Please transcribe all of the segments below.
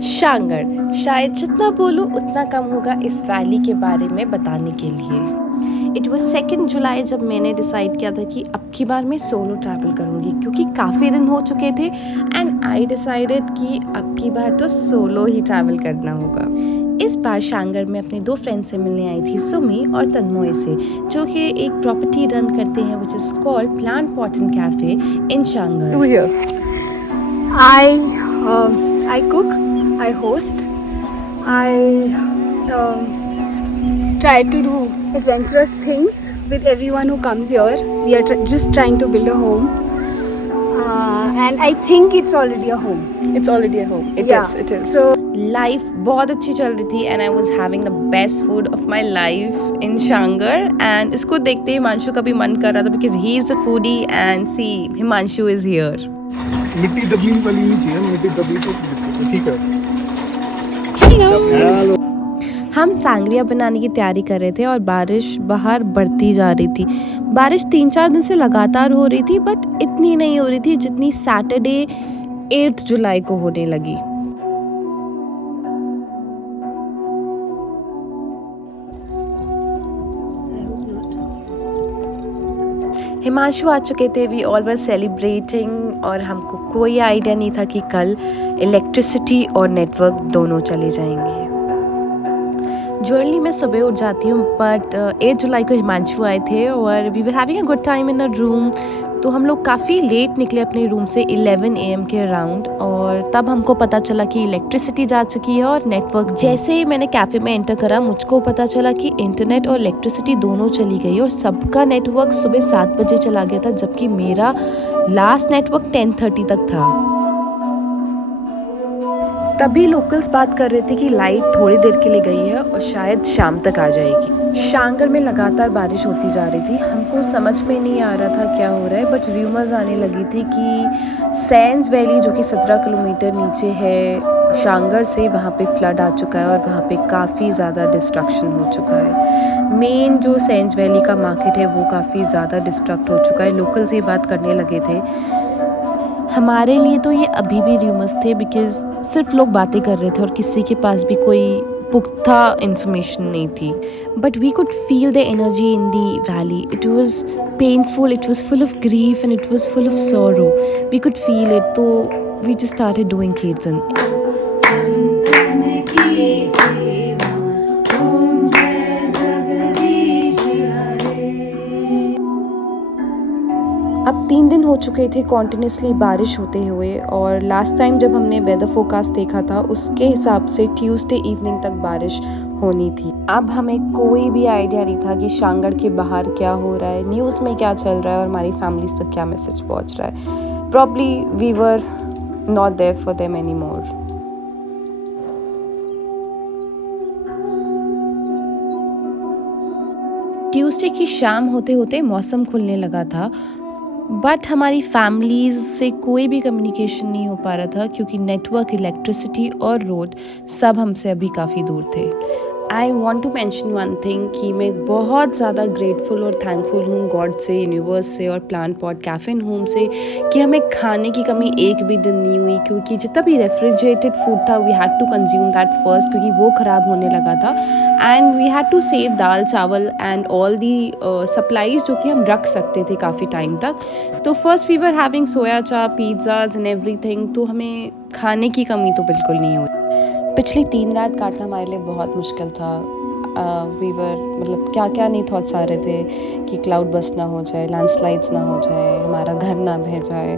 शांगर, शायद जितना बोलूँ उतना कम होगा इस वैली के बारे में बताने के लिए। इट वॉज 2 जुलाई जब मैंने डिसाइड किया था कि अब की बार मैं सोलो ट्रैवल करूँगी, क्योंकि काफ़ी दिन हो चुके थे एंड आई डिसाइडेड कि अब की बार तो सोलो ही ट्रैवल करना होगा। इस बार शांगर में अपने 2 फ्रेंड से मिलने आई थी, सुमी और तन्मय से, जो कि एक प्रॉपर्टी रन करते हैं which is called plant pot and cafe in Shangarh. I cook, I host, I try to do adventurous things with everyone who comes here. We are just trying to build a home, and I think it's already a home. It's already a home. It Yeah. is. It is. So life बहुत अच्छी चल रही थी and I was having the best food of my life in Shangarh. And इसको देखते ही हिमांशु का भी मन कर रहा था because he is a foodie and see Himanshu is here. मिट्टी दबी वाली नहीं चाहिए, मिट्टी दबी तो ठीक है। हम सांगरिया बनाने की तैयारी कर रहे थे और बारिश बाहर बढ़ती जा रही थी। बारिश 3-4 दिन से लगातार हो रही थी बट इतनी नहीं हो रही थी जितनी सैटरडे 8 जुलाई को होने लगी। हिमांशु आ चुके थे, वी ऑल वर सेलिब्रेटिंग और हमको कोई आइडिया नहीं था कि कल इलेक्ट्रिसिटी और नेटवर्क दोनों चले जाएंगे। जर्नली मैं सुबह उठ जाती हूँ बट 8 जुलाई को हिमांशु आए थे और we were having a good time in a room. तो हम लोग काफ़ी लेट निकले अपने रूम से 11 AM के अराउंड और तब हमको पता चला कि इलेक्ट्रिसिटी जा चुकी है और नेटवर्क। जैसे ही मैंने कैफ़े में एंटर करा मुझको पता चला कि इंटरनेट और इलेक्ट्रिसिटी दोनों चली गई और सबका नेटवर्क सुबह 7 बजे चला गया था, जबकि मेरा लास्ट नेटवर्क 10:30 तक था। तभी लोकल्स बात कर रहे थे कि लाइट थोड़ी देर के लिए गई है और शायद शाम तक आ जाएगी। शांगर में लगातार बारिश होती जा रही थी, हमको समझ में नहीं आ रहा था क्या हो रहा है, बट र्यूमर्स आने लगी थी कि सैंड्स वैली जो कि 17 किलोमीटर नीचे है शांगर से, वहाँ पे फ्लड आ चुका है और वहाँ पे काफ़ी ज़्यादा डिस्ट्रक्शन हो चुका है। मेन जो सैंड्स वैली का मार्केट है वो काफ़ी ज़्यादा डिस्ट्रक्ट हो चुका है। लोकल्स ये बात करने लगे थे। हमारे लिए तो ये अभी भी र्यूमर्स थे बिकॉज सिर्फ लोग बातें कर रहे थे और किसी के पास भी कोई पुख्ता इन्फॉर्मेशन नहीं थी। But we could feel the energy in the valley. It was painful, it was full of grief and it was full of sorrow. We could feel it, तो we just started doing kirtan. अब 3 दिन हो चुके थे continuously बारिश होते हुए और लास्ट टाइम जब हमने वेदर फोरकास्ट देखा था उसके हिसाब से ट्यूसडे इवनिंग तक बारिश होनी थी। अब हमें कोई भी आइडिया नहीं था कि शांगर के बाहर क्या हो रहा है, न्यूज़ में क्या चल रहा है और हमारी फैमिलीज तक क्या मैसेज पहुंच रहा है। Probably we were not there for them any more. Tuesday की शाम होते होते मौसम खुलने लगा था बट हमारी फैमिलीज़ से कोई भी कम्युनिकेशन नहीं हो पा रहा था क्योंकि नेटवर्क, इलेक्ट्रिसिटी और रोड सब हमसे अभी काफ़ी दूर थे। I want to mention one thing कि मैं बहुत ज़्यादा ग्रेटफुल और थैंकफुल हूँ गॉड से, यूनिवर्स से और plant pot cafe and home से कि हमें खाने की कमी एक भी दिन नहीं हुई, क्योंकि जितना भी रेफ्रिजरेटेड फूड था we had to consume that first क्योंकि वो ख़राब होने लगा था and we had to save dal chawal and all the supplies जो कि हम रख सकते थे काफ़ी टाइम तक। तो फर्स्ट वी वर हैविंग सोया चाप, पिज़्ज़ाज एंड एवरीथिंग, तो हमें खाने की कमी तो बिल्कुल नहीं हुई। पिछली 3 रात काटना हमारे लिए बहुत मुश्किल था। वीवर मतलब क्या क्या नहीं थॉट्स आ रहे थे कि क्लाउड बस्ट ना हो जाए, लैंडस्लाइड्स ना हो जाए, हमारा घर ना बह जाए,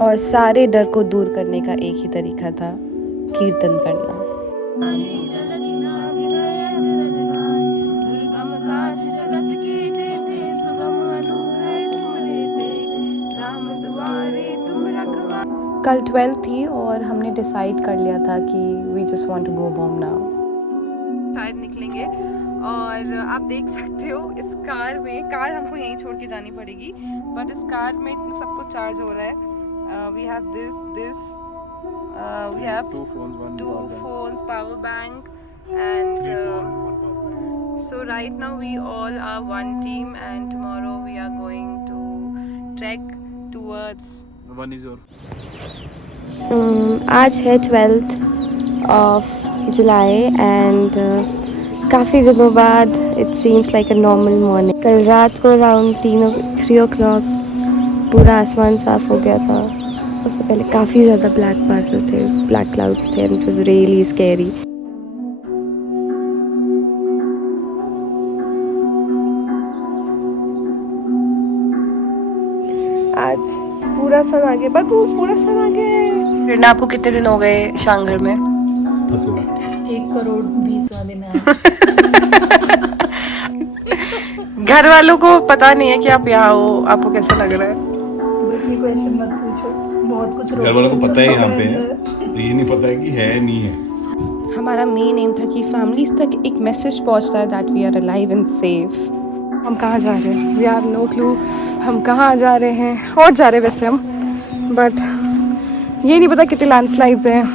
और सारे डर को दूर करने का एक ही तरीका था, कीर्तन करना। कल 12 थी और हमने डिसाइड कर लिया था कि we just want to go home now. शायद निकलेंगे और आप देख सकते हो इस कार में, कार हमको यहीं छोड़ के जानी पड़ेगी बट इस कार में सब कुछ चार्ज हो रहा है। We have this we have 2 phones, power bank and so right now we all are one team and tomorrow we are going to trek towards One is your आज है 12th of July and काफ़ी दिनों बाद it seems like a normal morning. कल रात को around 3 o'clock पूरा आसमान साफ़ हो गया था। उससे पहले काफ़ी ज़्यादा ब्लैक बादल थे, ब्लैक क्लाउड्स थे and it was really scary. आज पूरा सन आ गया, बकू पूरा सन आ गया। प्रेरणा, आपको कितने दिन हो गए शांघर में? 1,20,00,000 दिन है। घर वालों को पता नहीं है कि आप यहाँ हो, आपको कैसा लग रहा है? बस ये क्वेश्चन मत पूछो, बहुत कुछ घर वालों को पता है यहाँ पे है, तो ये नहीं पता है कि है नहीं है। हमारा मेन एम था कि फैमिलीज तक एक मैसेज पहुंचता है that we are alive and safe. हम कहाँ जा रहे हैं? वी हैव नो क्लू हम कहाँ जा रहे हैं। और जा रहे हैं वैसे हम, बट ये नहीं पता कितनी लैंडस्लाइड्स हैं,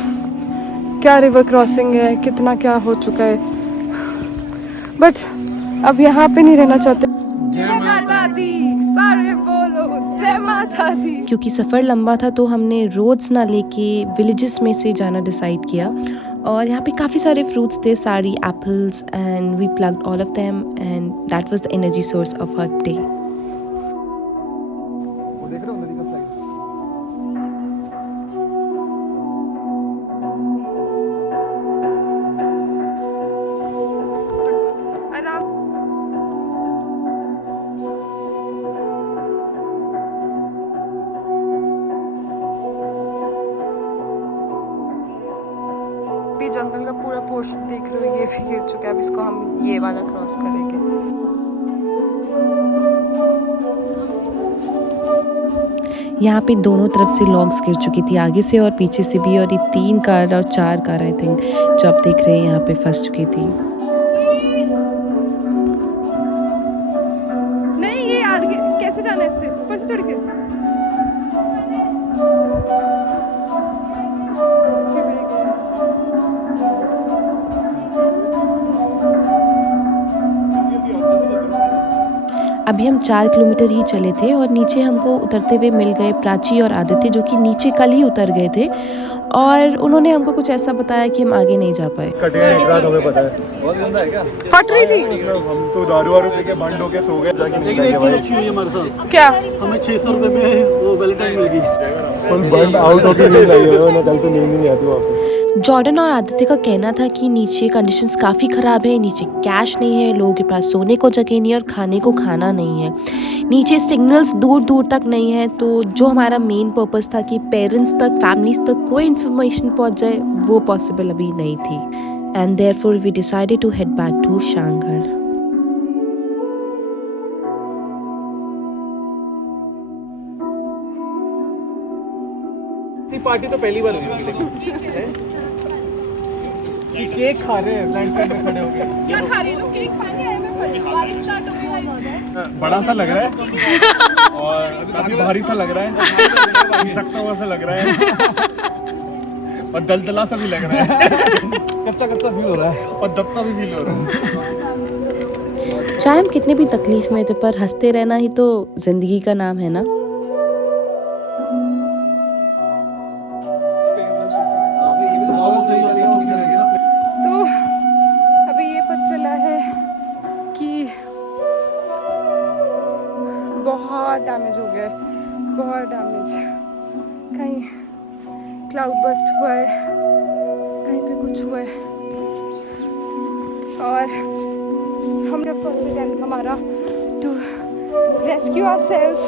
क्या रिवर क्रॉसिंग है, कितना क्या हो चुका है। बट अब यहाँ पे नहीं रहना चाहते। जय माता दी, सारे बोलो जय माता दी। क्योंकि सफ़र लंबा था तो हमने रोड्स ना लेके विलेजेस में से जाना डिसाइड किया। और यहाँ पे काफ़ी सारे फ्रूट्स थे, सारी apples, and we plugged all of them and that was the energy source of our day. वो देख रहे हो नदी का साइड? जंगल का पूरा पोर्शन देख रहे हो, ये भी गिर चुका है। अब इसको हम ये वाला क्रॉस करेंगे। यहाँ पे दोनों तरफ से लॉग्स गिर चुकी थी, आगे से और पीछे से भी, और ये 3 कार और 4 कार आई थिंक जो आप देख रहे हैं यहाँ पे फंस चुकी थी। नहीं, ये आगे कैसे जाना है? इससे ऊपर से चढ़ के अभी हम 4 किलोमीटर ही चले थे और नीचे हमको उतरते हुए मिल गए प्राची और आदित्य, जो कि नीचे कल ही उतर गए थे, और उन्होंने हमको कुछ ऐसा बताया कि हम आगे नहीं जा पाए। कटिया एक रात हमें पता है। बहुत गंदा है क्या? फट रही थी। मतलब हम तो दारू वारू पी के बंद होके सो गए जाके। लेकिन एक चीज अच्छी हुई है हमारे साथ, क्या? हमें 600 रुपए में वो वैलेंटाइन मिल गई। फुल बर्न आउट होके नींद आई है ना, कल तो नींद ही नहीं आती वहाँ पे। जॉर्डन और आदित्य का कहना था कि नीचे कंडीशंस काफ़ी ख़राब है, नीचे कैश नहीं है, लोगों के पास सोने को जगह नहीं है और खाने को खाना नहीं है, नीचे सिग्नल्स दूर दूर तक नहीं है। तो जो हमारा मेन पर्पस था कि पेरेंट्स तक, फैमिलीज तक कोई इन्फॉर्मेशन पहुंच जाए, वो पॉसिबल अभी नहीं थी। And therefore we decided to head back to Shangarh. Party तो पहली बार हुई होगी, लेकिन केक खा रहे हैं फ्रंट साइड में खड़े हो गए। क्या खा रही हो? केक खाने आए मैं, बारिश स्टार्ट हो गई। बड़ा सा लग रहा है और काफी भारी सा लग रहा है, सकता हुआ सा लग रहा है और दलदला सा भी लग रहा है। कच्चा कच्चा फील हो रहा है और दबता भी फील हो रहा है। चाहे हम कितने भी तकलीफ में थे, पर हंसते रहना ही तो जिंदगी का नाम है ना। तो अभी ये पता चला है कि बहुत डैमेज हो गया है, बहुत डैमेज। कहीं क्लाउड बस्ट हुआ है, कहीं पे कुछ हुआ है, और हम जब फर्स्ट अटेम्प्ट हमारा टू रेस्क्यू आवरसेल्व्स,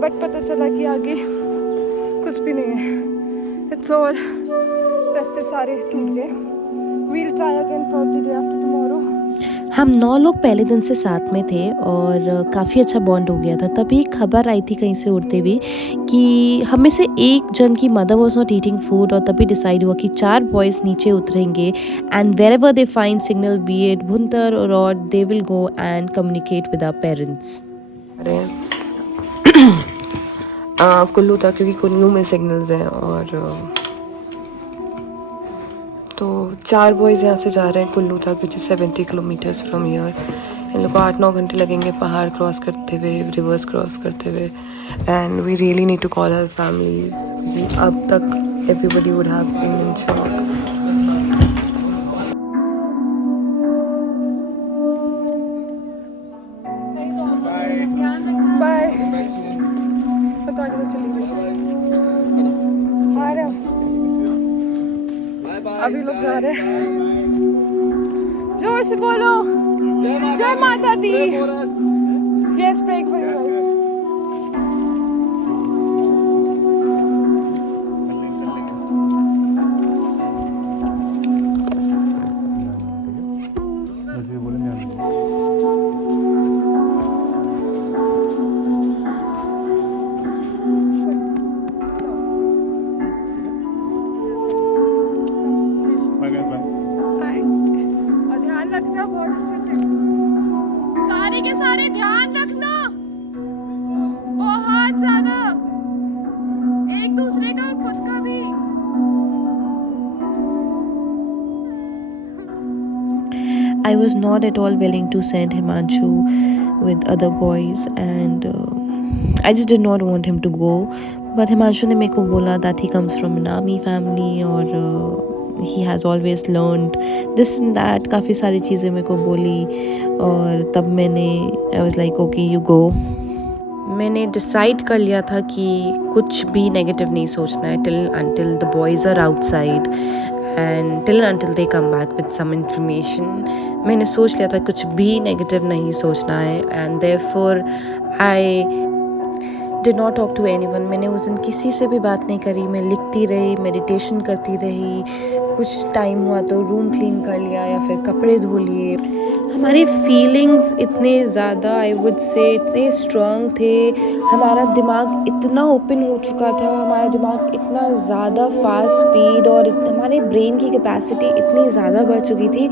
बट पता चला कि आगे कुछ भी नहीं है। इट्स ऑल, रास्ते सारे टूट गए। We'll try again probably day after tomorrow. हम 9 लोग पहले दिन से साथ में थे और काफ़ी अच्छा बॉन्ड हो गया था। तभी एक खबर आई थी कहीं से उड़ते हुए कि हम में से एक जन की mother was not eating food, और तभी डिसाइड हुआ कि 4 बॉयज़ नीचे उतरेंगे and wherever they find signal, be it Bhuntar और road, they will go and communicate with our parents. Kullu था, क्योंकि कुल्लू में सिग्नल्स हैं। और तो 4 बॉयज़ यहाँ से जा रहे हैं कुल्लू तक, which is 70 kilometres from here. इन लोगों को 8-9 घंटे लगेंगे पहाड़ क्रॉस करते हुए, रिवर्स क्रॉस करते हुए। And we really need to call our families. अब तक everybody would have been in shock. अभी लोग जा रहे हैं। जोर से बोलो जय माता दी। Yes pray for your life. और ध्यान रखना बहुत अच्छे से, सारे के सारे ध्यान रखना बहुत ज्यादा, एक दूसरे का और खुद का भी। I was not at all willing to send Himanshu with other boys and I just did not want him to go. But Himanshu ने मेरे को बोला that he comes from an army family और he has always learned this and that, काफ़ी सारी चीज़ें मेरे को बोली और तब मैंने I was like okay you go. मैंने डिसाइड कर लिया था कि कुछ भी नेगेटिव नहीं सोचना है till until the boys are outside and till until they come back with some information. मैंने सोच लिया था कुछ भी नेगेटिव नहीं सोचना है and therefore I did not talk to anyone. मैंने उस दिन किसी से भी बात नहीं करी, मैं लिखती रही, मेडिटेशन करती रही, कुछ टाइम हुआ तो रूम क्लीन कर लिया या फिर कपड़े धो लिए। हमारे फीलिंग्स इतने ज़्यादा आई वुड से इतने स्ट्रॉन्ग थे, हमारा दिमाग इतना ओपन हो चुका था, हमारा दिमाग इतना ज़्यादा फास्ट स्पीड और हमारे ब्रेन की कैपेसिटी इतनी ज़्यादा बढ़ चुकी थी।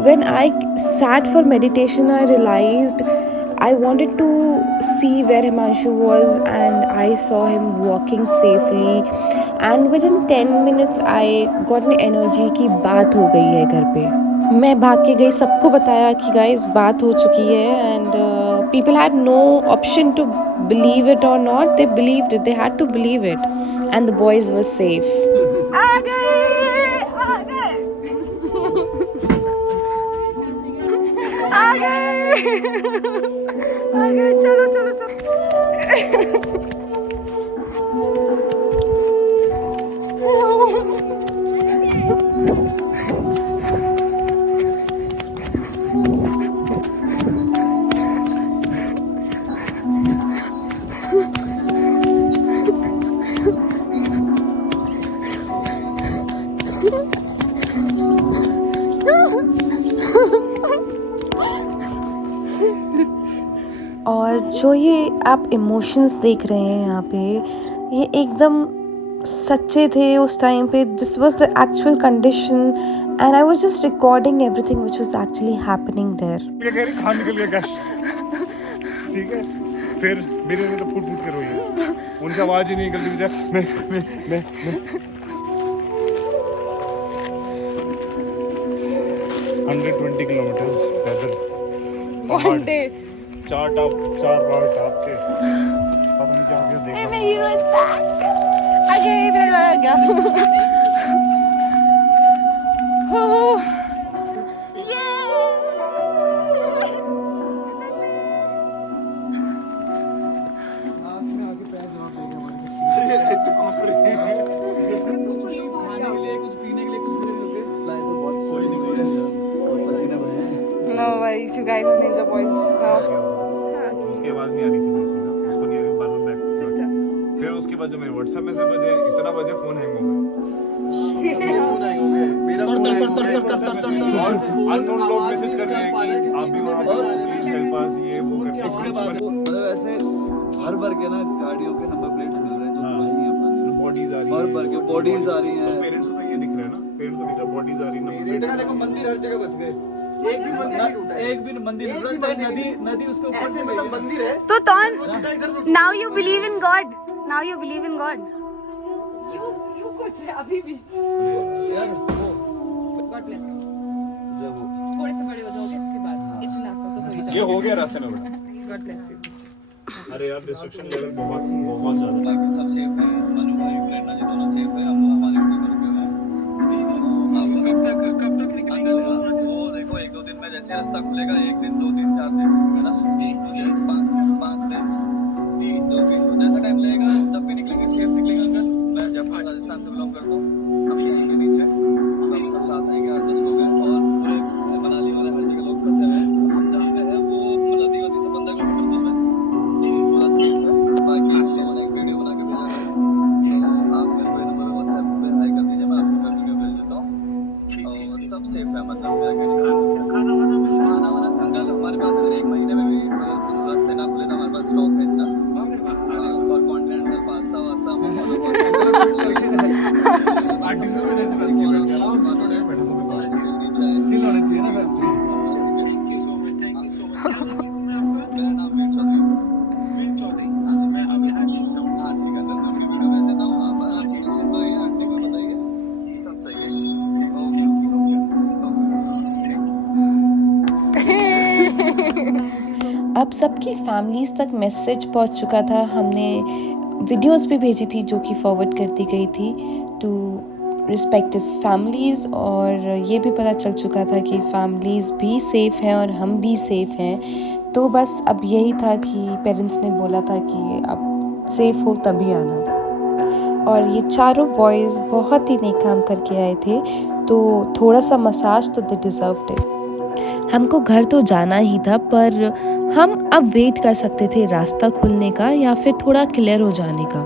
When I sat for meditation I realized I wanted to see where Himanshu was and I saw him walking safely and within 10 minutes I got an energy कि बात हो गई है घर पे। मैं भाग के गई, सबको बताया कि गाइस बात हो चुकी है and people had no option to believe it or not. They believed it, they had to believe it and the boys were safe. आ गए आ गए आ गए आ गए, चलो चलो चलो। और जो ये आप इमोशंस देख रहे हैं यहाँ पे, ये एकदम सच्चे थे उस टाइम पे. This was the actual condition and I was just recording everything which was actually happening there. ये कह रही खान निकल गया गैस, ठीक है. फिर मेरे में तो फूट फूट कर रोई है, उनसे आवाज ही नहीं निकलती. मैं 120 किलोमीटर पैदल वन डे, चार बार टाप के पता नहीं क्या हो गया. देखा मैं हीरो इज बैक. आगे मेरा लगा गया. हो ये No worries, you guys are Ninja Boys now. उसकी आवाज नहीं आ रही थी मेरे को ना, उसको नहीं आ रही. बार बार बैक Sister. फिर उसके बाद जो मेरे व्हाट्सएप मैसेज बजे, इतना बजे फोन हैंग हो गया. और अननोन लोग मैसेज कर रहे हैं कि आप भी वहां पर प्लीज हेल्प अस, ये वो करके. उसके बाद मतलब ऐसे भर भर के ना गाड़ियों के नंबर प्लेट्स मिल रहे हैं जो भाई हैं अपने. बॉडीज आ रही भर भर के बॉडीज आ रही तो हैं. पेरेंट्स को तो ये दिख रहा है ना, पेरेंट्स को दिख रहा है बॉडीज आ रही है. इतना देखो मंदिर हर जगह बच गए. एक भी मंदिर नहीं टूटा. एक भी मंदिर नहीं टूटा. नदी उसके ऊपर से मतलब मंदिर है. तो तौन now you believe in God. Now you believe in God. You could say अभी भी. यार वो God bless you. जब वो थोड़े से बड़े हो जाओगे इसके बाद इतना सा तो हो ही जाएगा. ये हो गया रास्ते में. God bless you. अरे यार डिस्ट्रक्शन लेवल बहुत ज्यादा. बाकी सब सेफ है. मनु भाई प्रेरणा जी दोनों सेफ है. हम हमारे टीम में हैं. कब तक निकलेंगे? वो देखो 1-2 दिन में जैसे रास्ता खुलेगा, 1 दिन 2 दिन 4 दिन है ना, 1-2 दिन 5 दिन 3-2 दिन जैसा टाइम लगेगा तब भी निकलेंगे. सेफ निकलेंगे. अगर मैं जब राजस्थान से बिलोंग करता हूँ, अभी यहीं के नीचे सब सेफ है, मतलब खाना वाना संगल हमारे पास अगर 1 महीने में भी रास्ते ना खुले तो हमारे पास स्टॉक है इतना। और कॉन्टिनेंटल पास्ता वास्ता चिल होना चाहिए ना फिर। मेरा नाम वीर चौधरी। मैं अभी हाँ ठीक है, मैं उनकी वीडियो भेज देता हूँ। आप सुन तो ये आंटी को बताइए। जी सब सही है। अब सबकी फैमिलीज़ तक मैसेज पहुंच चुका था। हमने वीडियोस भी भेजी थी जो कि फॉरवर्ड कर दी गई थी टू रिस्पेक्टिव फैमिलीज़, और ये भी पता चल चुका था कि फैमिलीज़ भी सेफ़ हैं और हम भी सेफ़ हैं। तो बस अब यही था कि पेरेंट्स ने बोला था कि अब सेफ़ हो तभी आना। और ये चारों बॉयज़ बहुत ही नेक काम करके आए थे, तो थोड़ा सा मसाज तो दे डिज़र्व्ड इट। हमको घर तो जाना ही था, पर हम अब वेट कर सकते थे रास्ता खुलने का या फिर थोड़ा क्लियर हो जाने का।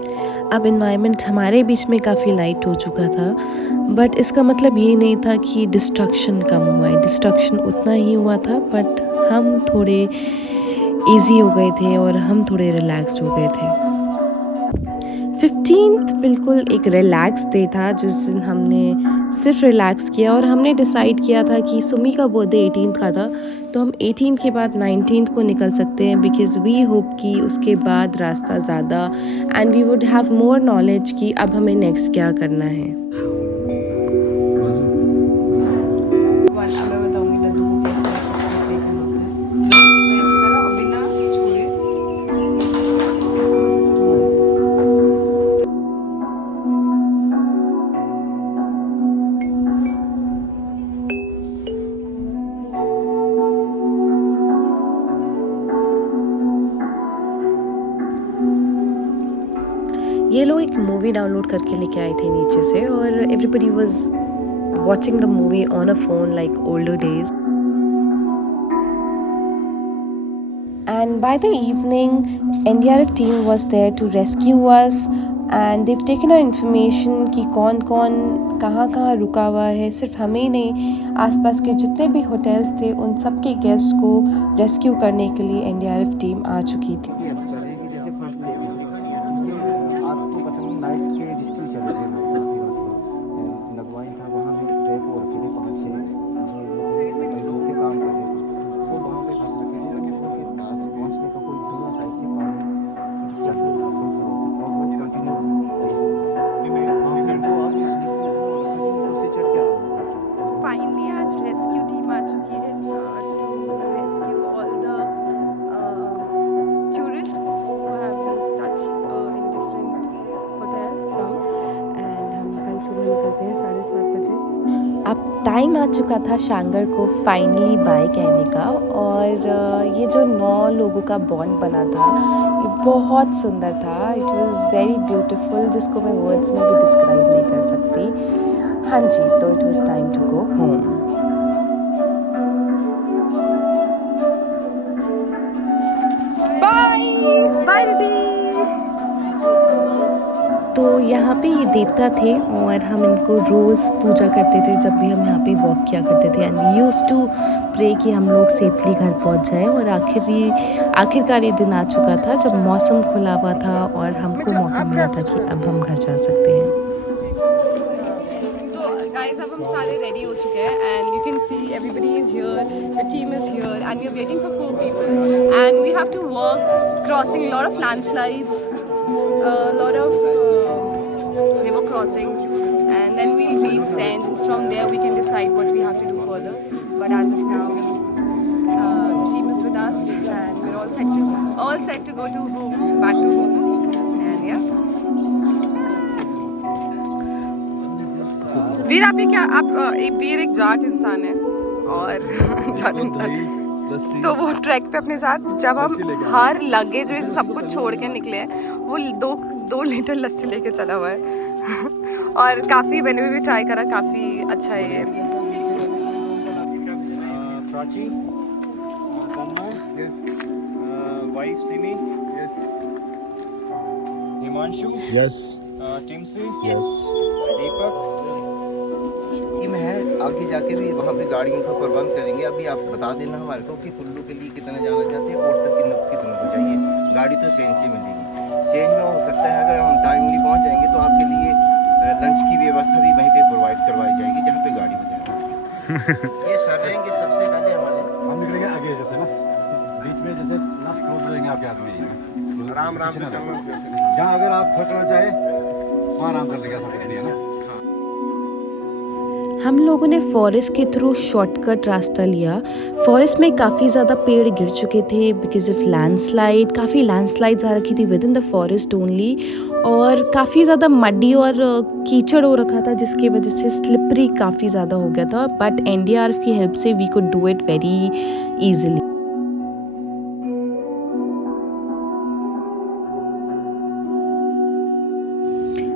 अब एनवायरनमेंट हमारे बीच में काफ़ी लाइट हो चुका था, बट इसका मतलब ये नहीं था कि डिस्ट्रक्शन कम हुआ है। डिस्ट्रक्शन उतना ही हुआ था, बट हम थोड़े इजी हो गए थे और हम थोड़े रिलैक्स्ड हो गए थे। 15th बिल्कुल एक रिलैक्स डे था जिस दिन हमने सिर्फ रिलैक्स किया, और हमने डिसाइड किया था कि सुमी का बर्थडे 18th का था, तो हम 18th के बाद 19th को निकल सकते हैं, बिकॉज़ वी होप कि उसके बाद रास्ता ज़्यादा and we would have more knowledge कि अब हमें नेक्स्ट क्या करना है। मैं बताऊंगी दद्दू को कैसे स्पीड ब्रेकर होता है। एक बार ऐसे करो और बिना छोड़े इसको ऐसे घुमाओ। ये लोग एक मूवी डाउनलोड करके लेके आए थे नीचे से, और everybody was watching the movie on a phone like older days. And by the evening, NDRF team was there to rescue us, and they've taken our information कि कौन कौन कहाँ कहाँ रुका हुआ है। सिर्फ हमें ही नहीं, आसपास के जितने भी होटल्स थे उन सब के गेस्ट को रेस्क्यू करने के लिए NDRF टीम आ चुकी थी। जैसे फर्स्ट डे आज तो पता नहीं नाइट के रेस्क्यू चले थे, लगवाई था वहाँ भी ट्रैप हो रखे थे 5-6 लोग के काम कर रहे थे, वो वहाँ पे फंस रखे थे। उनके पास पहुँचने का कोई दोनों साइड से पानी कुछ प्रेशर और वो कंटिन्यू से चढ़ के फाइनली आज रेस्क्यू टीम आ चुकी है to rescue all the tourist who have been stuck in different hotels now, and हम कल सुबह निकलते हैं 7:30 बजे। अब टाइम आ चुका था शांगर को फाइनली बाय कहने का, और ये जो 9 लोगों का बॉन्ड बना था ये बहुत सुंदर था। इट वाज वेरी ब्यूटीफुल, जिसको मैं वर्ड्स में भी डिस्क्राइब नहीं कर सकती। हाँ जी, तो it was time to go home. Bye bye दीदी। तो यहाँ पे ये देवता थे और हम इनको रोज़ पूजा करते थे जब भी हम यहाँ पे वॉक किया करते थे, and we used to pray कि हम लोग सेफली घर पहुँच जाएं। और आखिरकार ये दिन आ चुका था जब मौसम खुला हुआ था और हमको मौका मिला था कि अब हम घर जा सकते हैं। तो गाइस अब हम सारे रेडी हो चुके हैं, and you can see everybody is here, the team is here, and we are waiting for 4 people, and we have to walk crossing lot of landslides, lot of river crossings, and then we'll reach sand, and from there we can decide what we have to do further. But as of now, the team is with us, and we're all set to go to home, back to home, and yes. वीर आप ये क्या वीर एक जाट इंसान है, और जाट इंसान तो वो ट्रैक पे अपने साथ जब हम हर लगेज में सब कुछ छोड़ के निकले हैं, वो 2 लीटर लस्सी लेके चला हुआ है और काफ़ी मैंने भी ट्राई करा, काफ़ी अच्छा है ये। Prachi, Tanmay, yes, wife Simi, yes, Himanshu, yes, Timsi, yes, Deepak, team है। आगे जाके भी वहाँ पे गाड़ियों का प्रबंध करेंगे। अभी आप बता देना हमारे को कि कुल्लू के लिए कितना जाना चाहते हैं और तक कितना को चाहिए। गाड़ी तो सेंज से मिलेगी, सेंज में हो सकता है अगर हम टाइमली पहुँच जाएंगे तो आपके लिए लंच की व्यवस्था भी वहीं पे प्रोवाइड करवाई जाएगी जहाँ पे गाड़ी हो जाएगी। ये सर रहेंगे सबसे पहले हमारे, हम निकलेंगे आगे जैसे ना, बीच में जैसे लास्ट रोड रहेंगे आपके हाथ में आराम से चलना। जहाँ अगर आप थकना चाहे वहाँ आराम कर लेंगे, ऐसा कुछ नहीं है ना। हम लोगों ने फॉरेस्ट के थ्रू शॉर्टकट रास्ता लिया। फॉरेस्ट में काफ़ी ज़्यादा पेड़ गिर चुके थे बिकॉज ऑफ लैंडस्लाइड। काफ़ी लैंडस्लाइड्स आ रखी थी with in the forest only, और काफ़ी ज़्यादा मड्डी और कीचड़ हो रखा था जिसकी वजह से स्लिपरी काफ़ी ज़्यादा हो गया था। बट NDRF की हेल्प से we could do it very easily.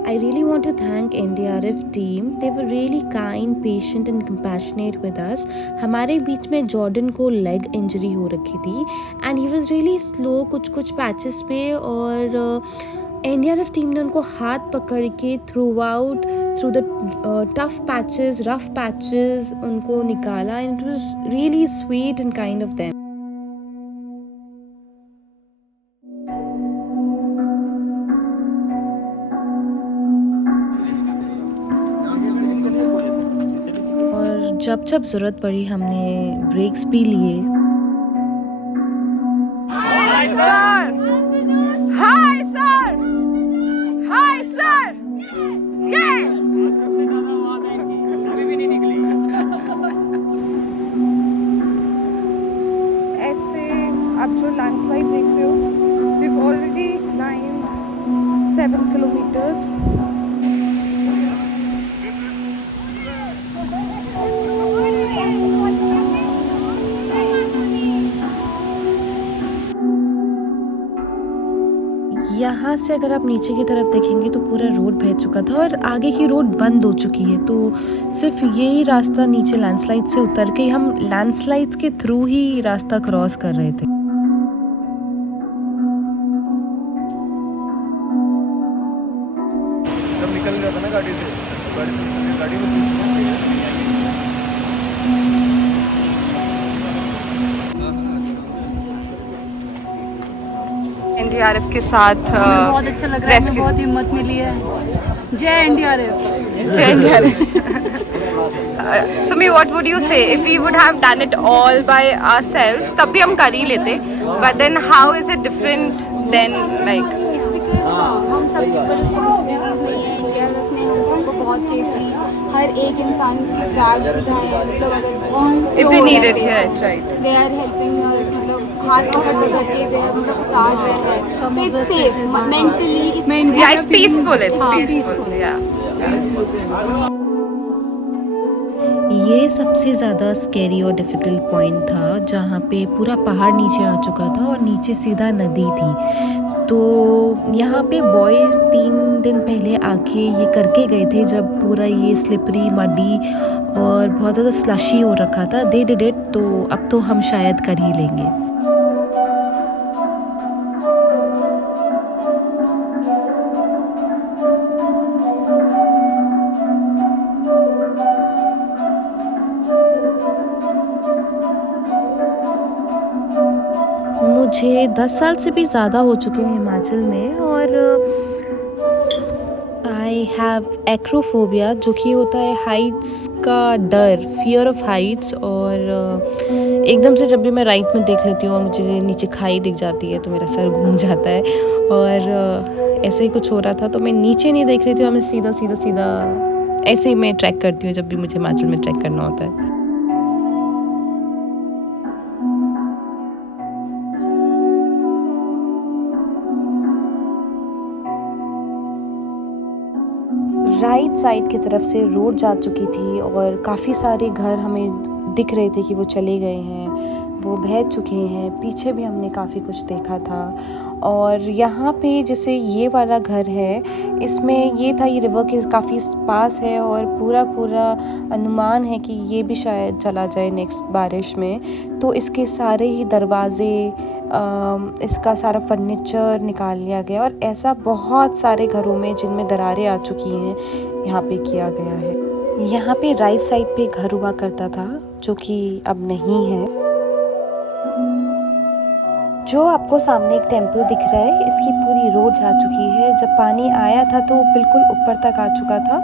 I really want to thank NDRF team. They were really kind, patient and compassionate with us. हमारे बीच में जॉर्डन को लेग इंजरी हो रखी थी and he was really slow कुछ patches पे, और NDRF टीम ने उनको हाथ पकड़ के through the tough patches, rough patches उनको निकाला, and it was really sweet and kind of them. जब ज़रूरत पड़ी हमने ब्रेक्स भी लिए। Hi sir, hi sir, hi sir, ये सबसे ज्यादा आवाज आएगी, अभी भी नहीं निकली। ऐसे आप जो लैंडस्लाइड देख रहे हो, we've already climbed 7 kilometers. यहाँ से अगर आप नीचे की तरफ देखेंगे तो पूरा रोड बह चुका था और आगे की रोड बंद हो चुकी है, तो सिर्फ यही रास्ता नीचे लैंडस्लाइड से उतर के हम लैंडस्लाइड्स के थ्रू ही रास्ता क्रॉस कर रहे थे। जब निकल गया था ना गाड़ी में NDRF के साथ बहुत अच्छा लग रहा है, हमें बहुत हिम्मत मिली है। जय NDRF। जय NDRF। Sumi, what would you say if we would have done it all by ourselves? तब भी हम कर ही लेते, but then how is it different than like? It's because हम सबके ऊपर रिस्पॉन्सिबिलिटीज नहीं है। NDRF ने हम सबको बहुत सेफली हर एक इंसान के ड्रैग्स उठाए हैं, मतलब अगर If they need it, right. they are helping us, मतलब हाथ पकड़ के they are मतलब उतार रहे हैं, so it's safe mentally, Yeah, it's peaceful. It's peaceful. Yeah. ये सबसे ज़्यादा स्कैरी और डिफ़िकल्ट पॉइंट था जहाँ पे पूरा पहाड़ नीचे आ चुका था और नीचे सीधा नदी थी। तो यहाँ पे बॉयज़ 3 दिन पहले आके ये करके गए थे जब पूरा ये स्लिपरी मडी और बहुत ज़्यादा स्लशी हो रखा था। दे डिड इट, तो अब तो हम शायद कर ही लेंगे। मुझे 10 साल से भी ज़्यादा हो चुके हैं हिमाचल में, और आई हैव एक्रोफोबिया, जो कि होता है हाइट्स का डर, फियर ऑफ हाइट्स। और एकदम से जब भी मैं राइट में देख लेती हूँ और मुझे नीचे खाई दिख जाती है तो मेरा सर घूम जाता है, और ऐसे ही कुछ हो रहा था तो मैं नीचे नहीं देख रही थी और मैं सीधा ऐसे ही मैं ट्रैक करती हूँ जब भी मुझे हिमाचल में ट्रैक करना होता है। राइट साइड की तरफ से रोड जा चुकी थी और काफ़ी सारे घर हमें दिख रहे थे कि वो चले गए हैं, वो बह चुके हैं। पीछे भी हमने काफ़ी कुछ देखा था। और यहाँ पे जैसे ये वाला घर है, इसमें ये था, ये रिवर के काफ़ी पास है और पूरा अनुमान है कि ये भी शायद चला जाए नेक्स्ट बारिश में। तो इसके सारे ही दरवाज़े, इसका सारा फर्नीचर निकाल लिया गया और ऐसा बहुत सारे घरों में जिनमें दरारें आ चुकी हैं यहाँ पे किया गया है। यहाँ पे राइट साइड पे घर हुआ करता था जो कि अब नहीं है। जो आपको सामने एक टेम्पल दिख रहा है, इसकी पूरी रोड जा चुकी है। जब पानी आया था तो बिल्कुल ऊपर तक आ चुका था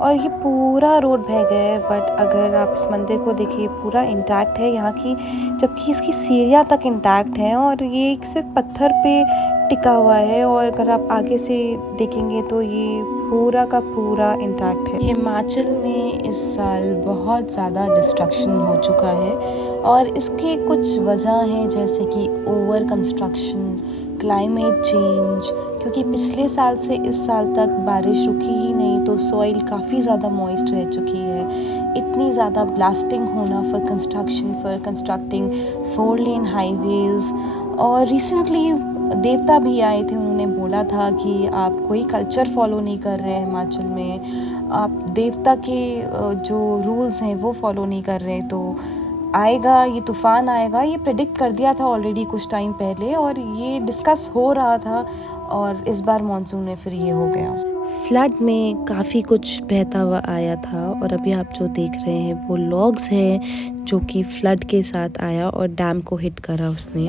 और ये पूरा रोड बह गया है। बट अगर आप इस मंदिर को देखिए, पूरा इंटैक्ट है यहाँ की, जबकि इसकी सीढ़ियाँ तक इंटैक्ट हैं और ये सिर्फ पत्थर पे टिका हुआ है। और अगर आप आगे से देखेंगे तो ये पूरा का पूरा इंटैक्ट है। हिमाचल में इस साल बहुत ज़्यादा डिस्ट्रक्शन हो चुका है और इसके कुछ वजह हैं, जैसे कि ओवर कंस्ट्रक्शन, क्लाइमेट चेंज, क्योंकि पिछले साल से इस साल तक बारिश रुकी ही नहीं तो सॉइल काफ़ी ज़्यादा मॉइस्ट रह चुकी है। इतनी ज़्यादा ब्लास्टिंग होना फॉर कंस्ट्रक्टिंग 4 लेन हाईवेज़। और रिसेंटली देवता भी आए थे, उन्होंने बोला था कि आप कोई कल्चर फॉलो नहीं कर रहे हैं हिमाचल में, आप देवता के जो रूल्स हैं वो फॉलो नहीं कर रहे, तो आएगा ये तूफ़ान आएगा। ये प्रेडिक्ट कर दिया था ऑलरेडी कुछ टाइम पहले और ये डिस्कस हो रहा था और इस बार मॉनसून में फिर ये हो गया। फ्लड में काफ़ी कुछ बहता हुआ आया था और अभी आप जो देख रहे हैं वो लॉग्स हैं जो कि फ्लड के साथ आया और डैम को हिट करा उसने।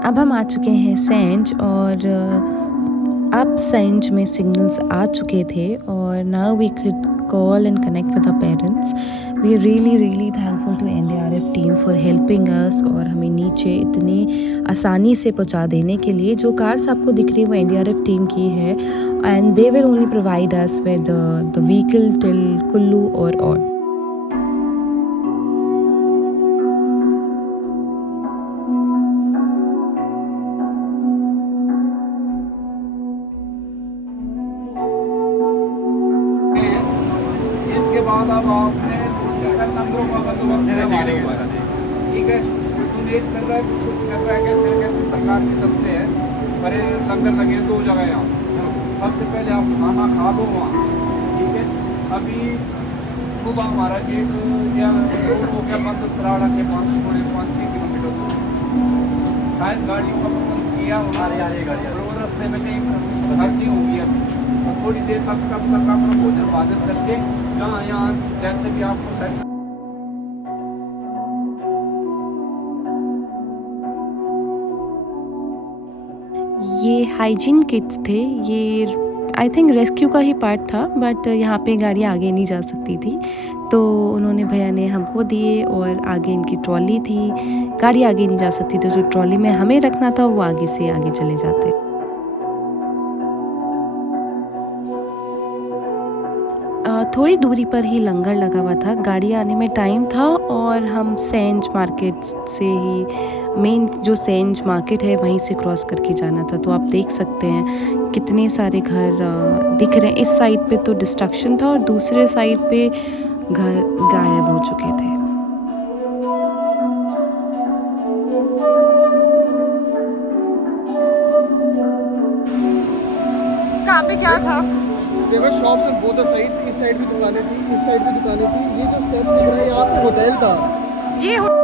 अब हम आ चुके हैं सेंज और अब सेंज में सिग्नल्स आ चुके थे और now we could call and connect with our parents. We are really thankful to NDRF team for helping us और हमें नीचे इतनी आसानी से पहुंचा देने के लिए। जो कार्स आपको दिख रही है वो एनडीआरएफ टीम की है and they will only provide us with the vehicle till Kullu और ऑड। इसके बाद अब आपने नंबरों का बंदोबस्त करना, ठीक है। डोनेट कर रहा है, कुछ कर रहा है, कैसे कैसे सरकार की तरफ से है। पर लंगर लगे 2 जगह यहाँ, सबसे पहले आप खाना खा लो वहाँ, ठीक है। अभी सुबह हमारा गेट या रोड हो गया बंद तराड़ा के 5-6 किलोमीटर दूर, शायद गाड़ियों का प्रबंध किया हमारे गाड़ियाँ रास्ते में कहीं फंसी होंगी। अभी थोड़ी देर तक कब तक अपना भोजन वादन करके जहाँ यहाँ जैसे भी आपको सेट। ये हाइजीन किट्स थे, ये आई थिंक रेस्क्यू का ही पार्ट था बट यहाँ पे गाड़ी आगे नहीं जा सकती थी तो उन्होंने भैया ने हमको दिए और आगे इनकी ट्रॉली थी, गाड़ी आगे नहीं जा सकती तो जो ट्रॉली में हमें रखना था वो आगे से आगे चले जाते। थोड़ी दूरी पर ही लंगर लगा हुआ था, गाड़ी आने में टाइम था और हम सेंज मार्केट से ही, मेन जो सेंज मार्केट है वहीं से क्रॉस करके जाना था। तो आप देख सकते हैं कितने सारे घर दिख रहे हैं। इस साइड पे तो डिस्ट्रक्शन था और दूसरे साइड पे घर गायब हो चुके थे। कहाँ पे क्या था? देखो shops on both the sides, इस साइड भी दुकानें थी, इस साइड भी दुकानें थी। ये जो स्टेप्स दिख रहा है यहाँ पे होटल था। ये होटल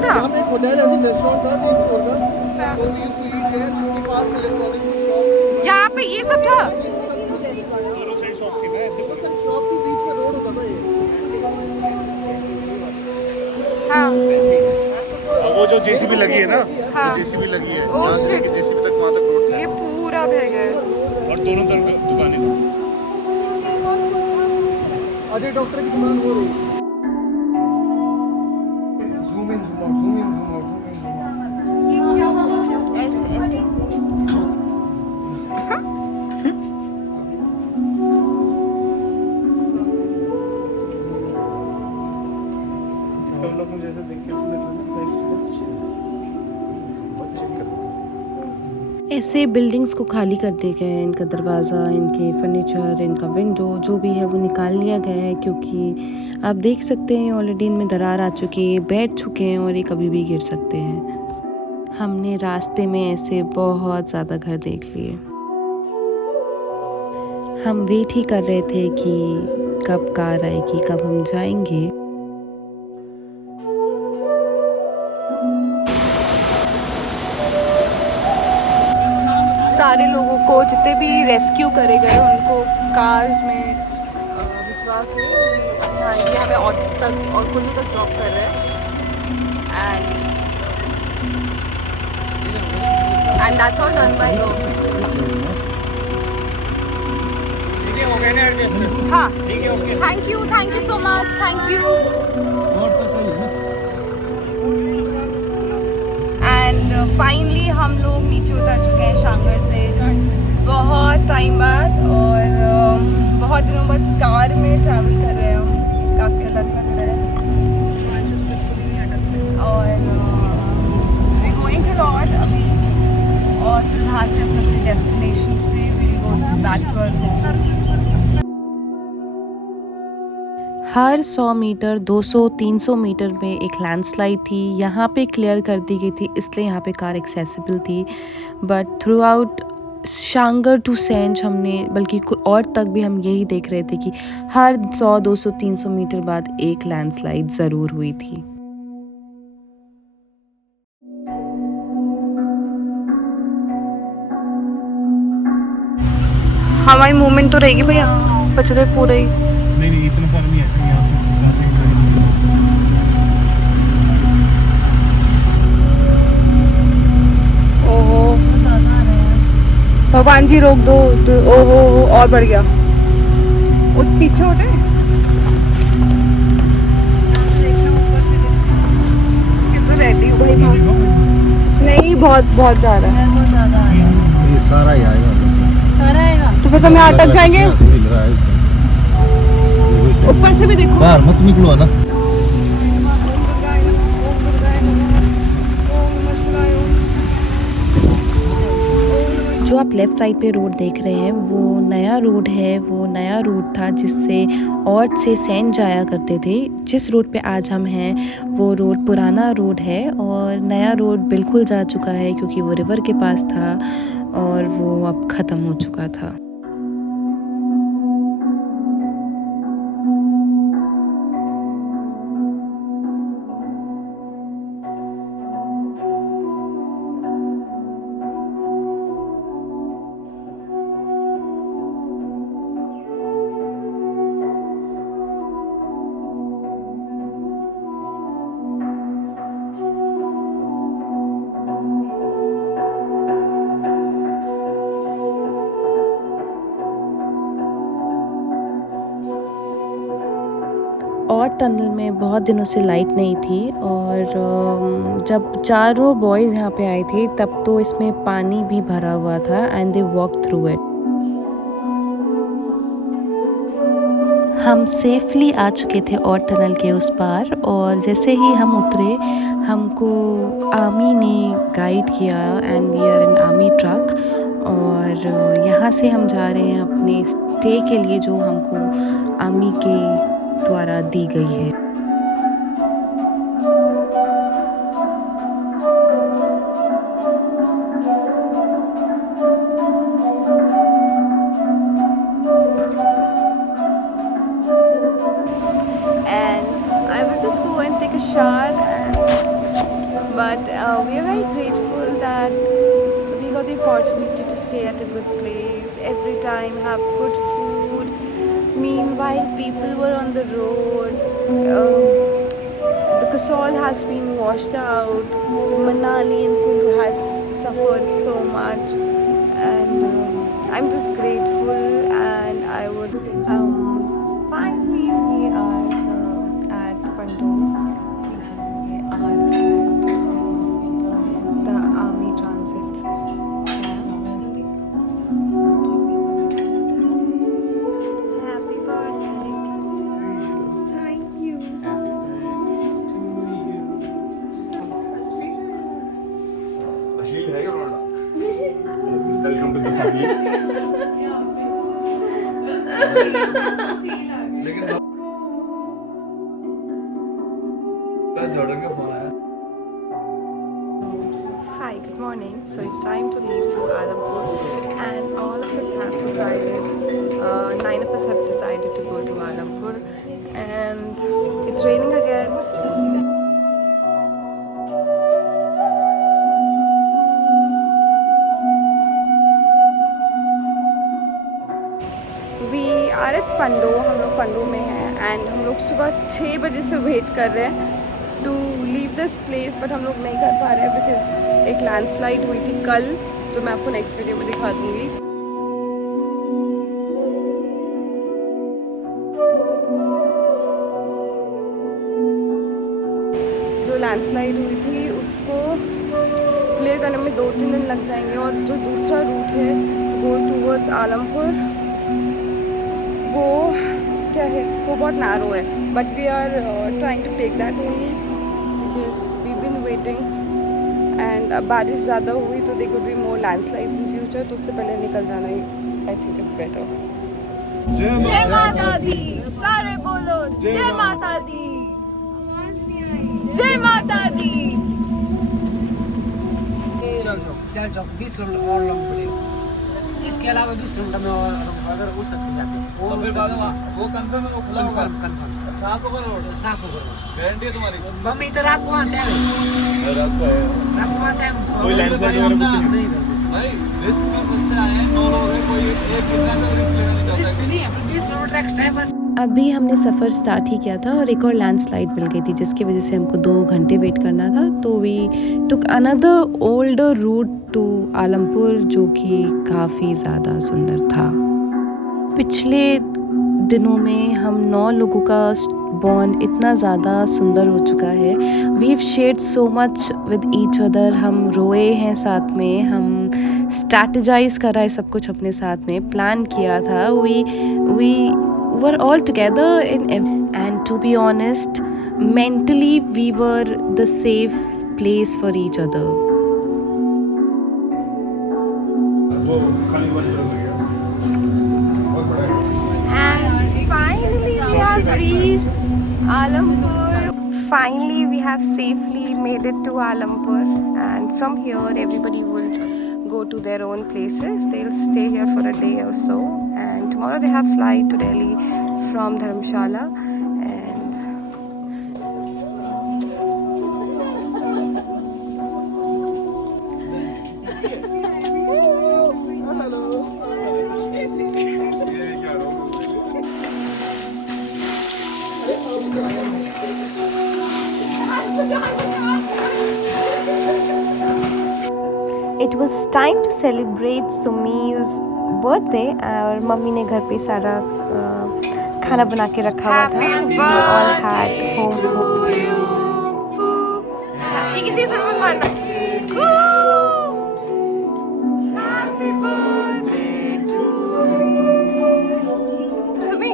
था, यहाँ पे एक होटल ऐसे रेस्टोरेंट था 3 फ्लोर का, तो we used to eat there. उसके पास में इलेक्ट्रॉनिक्स शॉप, यहाँ पे ये सब था। सब कुछ ऐसे था। दोनों साइड शॉप थी ना, ऐसे शॉप थी, बीच में रोड होता था ये। हाँ वो जो जेसीबी लगी है ना, हाँ। जेसीबी लगी है, Oh, यहाँ से shit. लेके जेसीबी तक वहाँ तक रोड था ये पूरा बह गए। और दोनों तरफ दुकानें थी। अजय डॉक्टर की दुकान हो रही। Zoom in zoom out, zoom in zoom out, zoom in zoom out. ऐसे ऐसे सब लोग मुझे ऐसे देख के ऐसे बिल्डिंग्स को खाली कर दिया गया है, इनका दरवाज़ा, इनके फर्नीचर, इनका विंडो जो भी है वो निकाल लिया गया है क्योंकि आप देख सकते हैं ऑलरेडी इनमें दरार आ चुकी है, बैठ चुके हैं और ये कभी भी गिर सकते हैं। हमने रास्ते में ऐसे बहुत ज़्यादा घर देख लिए। हम वेट ही कर रहे थे कि कब कार आएगी, कब हम जाएंगे। सारे लोगों को, जितने भी रेस्क्यू करे गए उनको कार्स में भिजवा के यहाँ आएंगे, हमें ऑटो तक और कुल्लू तक ड्रॉप कर रहे हैं। And that's all done by हो गए ना एडजस्ट? हाँ, ठीक है, okay. Thank you so much, thank you. And finally हम लोग नीचे उतर चुके हैं शांगर से बहुत टाइम बाद, और बहुत दिनों बाद कार में ट्रैवल कर रहे हैं हम, काफ़ी अलग लग रहा है। और वी गोइंग टू लॉट अभी, और फिर वहाँ से अपने डेस्टिनेशंस पे will go back to our homes. हर 100 मीटर 200-300 मीटर में एक लैंडस्लाइड थी। यहाँ पे क्लियर कर दी गई थी, इसलिए यहाँ पे कार एक्सेसिबल थी। But throughout Shangarh to Sainj हमने, बल्कि और तक भी हम यही देख रहे थे कि हर 100, 200, 300 मीटर बाद एक लैंडस्लाइड ज़रूर हुई थी। हमारी मूवमेंट तो रहेगी भैया, पचड़े पूरे ही। नहीं इतना सारा नहीं है यहाँ पे। ओहो, भगवान जी रोक दो, ओहो और बढ़ गया। पीछे हो जाए, कितना रेडी हो भाई। नहीं, बहुत जा रहा है, बहुत ज़्यादा आ रहा है। ये सारा ही आएगा, सारा आएगा तो फिर हम यहाँ अटक जाएंगे। मिल रहा है इससे। ऊपर से भी देखो, बाहर मत निकलो है ना। जो आप लेफ़्ट साइड पे रोड देख रहे हैं वो नया रोड है। वो नया रोड था जिससे औट से सेंट जाया करते थे। जिस रोड पे आज हम हैं वो रोड पुराना रोड है, और नया रोड बिल्कुल जा चुका है क्योंकि वो रिवर के पास था और वो अब ख़त्म हो चुका था। और टनल में बहुत दिनों से लाइट नहीं थी, और जब चारों बॉयज़ यहाँ पे आए थे तब तो इसमें पानी भी भरा हुआ था and they walk through it. हम सेफली आ चुके थे और टनल के उस पार, और जैसे ही हम उतरे हमको आर्मी ने गाइड किया and we are in army truck, और यहाँ से हम जा रहे हैं अपने स्टे के लिए जो हमको आर्मी के द्वारा दी गई है। and I will just go and take a shower, but we are very grateful that we got the opportunity to stay at a good place every time, have good food. Meanwhile, people were on the road. The Kasol has been washed out. Manali and Kulu has suffered so much, and I'm just grateful. And I would finally we are at Pandom. We are at the Army Transit camp. Happy birthday. Thank you. Welcome to the family. Jordan का phone आया। Hi, good morning. So it's time to leave to Alampur, and all of us have decided, 9 of us have decided to go to Alampur, and it's raining again. सुबह 6 बजे से wait कर रहे हैं to leave this place, but हम लोग नहीं कर पा रहे हैं बिकॉज एक लैंडस्लाइड हुई थी कल, जो मैं आपको नेक्स्ट वीडियो में दिखा दूँगी। जो लैंडस्लाइड हुई थी उसको क्लियर करने में 2-3 दिन लग जाएंगे, और जो दूसरा रूट है वो टूवर्ड्स आलमपुर, वो क्या है, वो बहुत नैरो है, but we are trying to take that only because we been waiting. And अब बारिश ज़्यादा हुई तो they could be more landslides in future, तो उससे पहले निकल जाना ही आई थिंक इट्स बेटर। जय माता दी, सारे बोलो जय माता दी, जय माता दी। चल चौक 20 किलोमीटर और लॉन्ग पड़ेगा, इसके अलावा 20 किलोमीटर में और अगर उस तक जाते हैं और फिर बाद में वो कंफर्म है, वो खुला होगा, कंफर्म साफ होगा रोड, साफ होगा। गारंटी है तुम्हारी? मम्मी तो रात को वहाँ से आए, रात को है, रात को वहाँ से आए, कोई लैंडस्लाइड वगैरह कुछ नहीं? नहीं रिस्क में फंसते आए हैं, 9 लोग हैं, कोई एक कितना तक रिस्क लेना नहीं रिस्क चाहता। नहीं है, 20 किलोमीटर एक्स्ट्रा है बस। अभी हमने सफ़र स्टार्ट ही किया था और एक और लैंडस्लाइड मिल गई थी जिसकी वजह से हमको 2 घंटे वेट करना था, तो we took another older route to Alampur, जो कि काफ़ी ज़्यादा सुंदर था। पिछले दिनों में हम 9 लोगों का बॉन्ड इतना ज़्यादा सुंदर हो चुका है। We've shared so much with each other, हम रोए हैं साथ में, हम स्ट्रैटेजाइज करा है सब कुछ अपने साथ में, प्लान किया था, we were all together and to be honest mentally we were the safe place for each other. वो खाली बंद हो गया। And finally we have reached Alampur. Finally we have safely made it to Alampur, and from here everybody will go to their own places. They'll stay here for a day or so, and tomorrow they have flight to Delhi from Dharamshala. It was time to celebrate Sumi's birthday, और mummy ने घर पे सारा खाना बना के रखा हुआ था। We all had home food. ये किसी से मत मारना। Happy birthday to you. Sumi,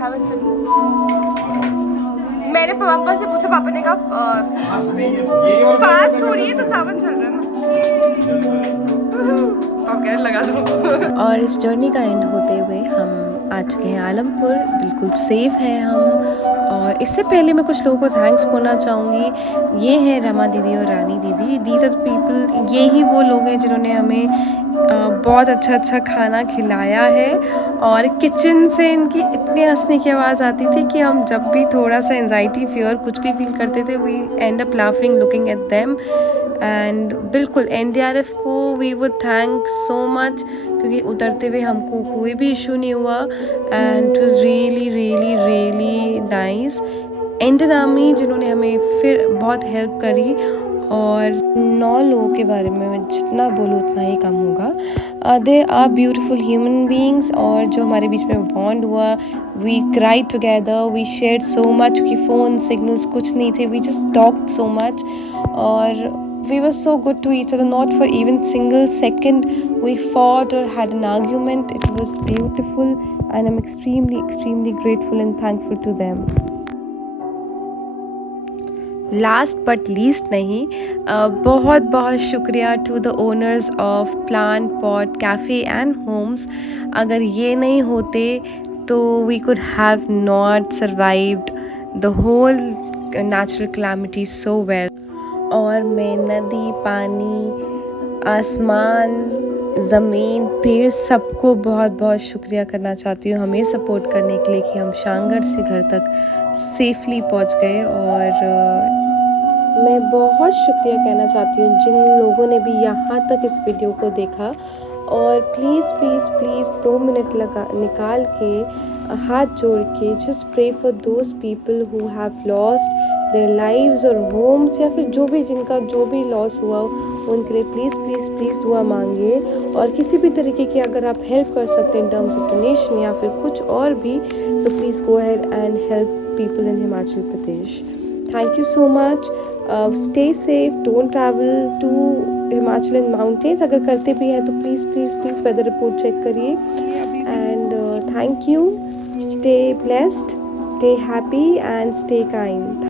have a sip. मैंने पापा से पूछा, पापा ने कहा फास्ट हो रही है तो सावन चल रहा है ना, आप कहने लगा दो। और इस जर्नी का एंड होते हुए हम आ चुके हैं आलमपुर, बिल्कुल सेफ़ हैं हम। और इससे पहले मैं कुछ लोगों को थैंक्स बोलना चाहूँगी। ये है रमा दीदी और रानी दीदी, दीज आर पीपल, ये ही वो लोग हैं जिन्होंने हमें बहुत अच्छा खाना खिलाया है। और किचन से इनकी इतनी हंसने की आवाज़ आती थी कि हम जब भी थोड़ा सा एंजाइटी फियर कुछ भी फील करते थे, we end up laughing looking at them. And बिल्कुल NDRF को we would thank so much, क्योंकि उतरते हुए हमको कोई भी इशू नहीं हुआ, and it was really really really nice. Indian army जिन्होंने हमें फिर बहुत हेल्प करी, और 9 लोगों के बारे में मैं जितना बोलूँ उतना ही कम होगा। They are beautiful human beings, और जो हमारे बीच में बॉन्ड हुआ, we cried together, we shared so much, क्योंकि फ़ोन सिग्नल्स कुछ नहीं थे, we just talked so much, और we were so good to each other, not for even single second we fought or had an argument. It was beautiful, and I'm extremely grateful and thankful to them. Last but least नहीं, बहुत बहुत शुक्रिया to the owners of plant pot cafe and homes. अगर ये नहीं होते तो we could have not survived the whole natural calamity so well. और मैं नदी, पानी, आसमान, ज़मीन, पेड़, सबको बहुत बहुत शुक्रिया करना चाहती हूँ हमें सपोर्ट करने के लिए कि हम शांगड़ से घर तक सेफली पहुँच गए। और मैं बहुत शुक्रिया कहना चाहती हूँ जिन लोगों ने भी यहाँ तक इस वीडियो को देखा। और प्लीज़ 2 मिनट निकाल के हाथ जोड़ के just pray for those people who have lost their lives और होम्स, या फिर जो भी जिनका जो भी लॉस हुआ उनके लिए प्लीज़ प्लीज़ प्लीज़ दुआ मांगिए। और किसी भी तरीके की अगर आप हेल्प कर सकते हैं इन टर्म्स ऑफ डोनेशन या फिर कुछ और भी, तो please go ahead and help people in Himachal Pradesh. Thank you so much. Stay safe, don't travel to Himachal in mountains. अगर करते भी हैं तो please please please weather report check करिए। And thank you. Stay blessed, stay happy and stay kind.